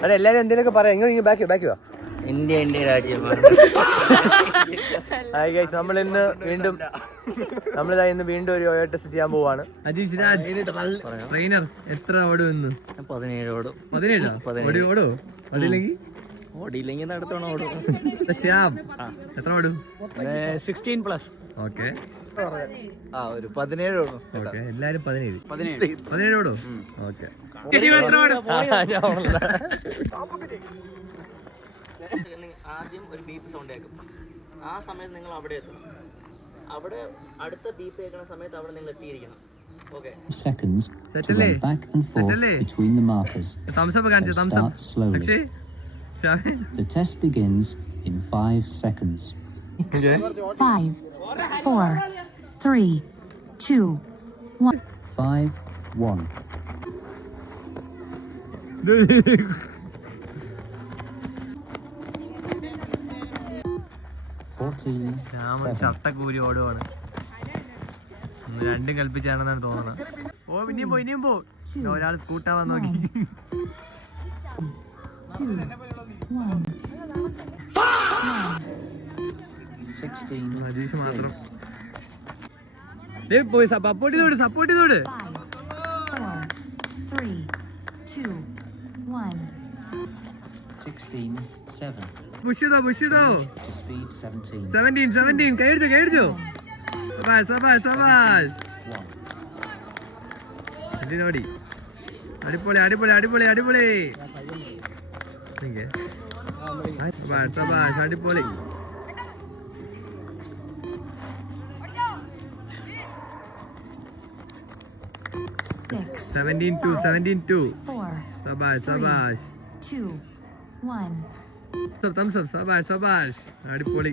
അവിടെ എല്ലാരും എന്തെങ്കിലുമൊക്കെ പറയാം. ഇങ്ങനെ ബാക്കി വാ. ഇന്ത്യ ഇന്ത്യ രാജ്യമാണ്. നമ്മളിന്ന് വീണ്ടും ഒരു ഓയോ ടെസ്റ്റ് ചെയ്യാൻ പോവാണ്. അജീഷ് രാജ് ട്രെയിനർ എത്ര ഓടും ഇന്ന്? 17 ഓടും. 17 ഓടോ? ഓടിയില്ലെങ്കിൽ നടത്തണം ഓടും. ശ്യാം എത്ര ഓടും? 16+. ഓക്കെ, ഒരു 17 ഓടും. എല്ലാരും 17 ഓടും. ഓക്കെ, ആദ്യം ഒരു ബീപ്പ് സൗണ്ട് കേൾക്കും. ആ സമയത്ത് നിങ്ങൾ അവിടെ എത്തണം. അവിടെ അടുത്ത ബീപ്പ് കേൾക്കുന്ന സമയത്ത് അവിടെ നിങ്ങൾ എത്തിയിരിക്കണം. Seconds to run back and forth between the markers. Start slowly. The test begins in 5 seconds. 5, 4, 3, 2, 1. 5, 1. ചട്ടക്കൂരി ഓടുവാണ്. രണ്ടും കൽപ്പിച്ചാണെന്നാണ് തോന്നുന്നത്. ഓ ഇനിയും പോ. ഒരാൾ സ്കൂട്ടാവാൻ നോക്കി. 16. അജീഷ് മാത്രം പോയി സപ്പോർട്ട് ചെയ്തോട്. 5, 4, 3, 2, 1. 16, 7. പുഷ് ചെയ്തോ. To speed 17. 17 കൈയടിച്ചോ. സബാഷ് 1. അടിപൊളി സബാഷ് അടിപൊളി. 17-2. 4, സബാഷ് 2, 1. thumbs up. സബാഷ് അടിപൊളി.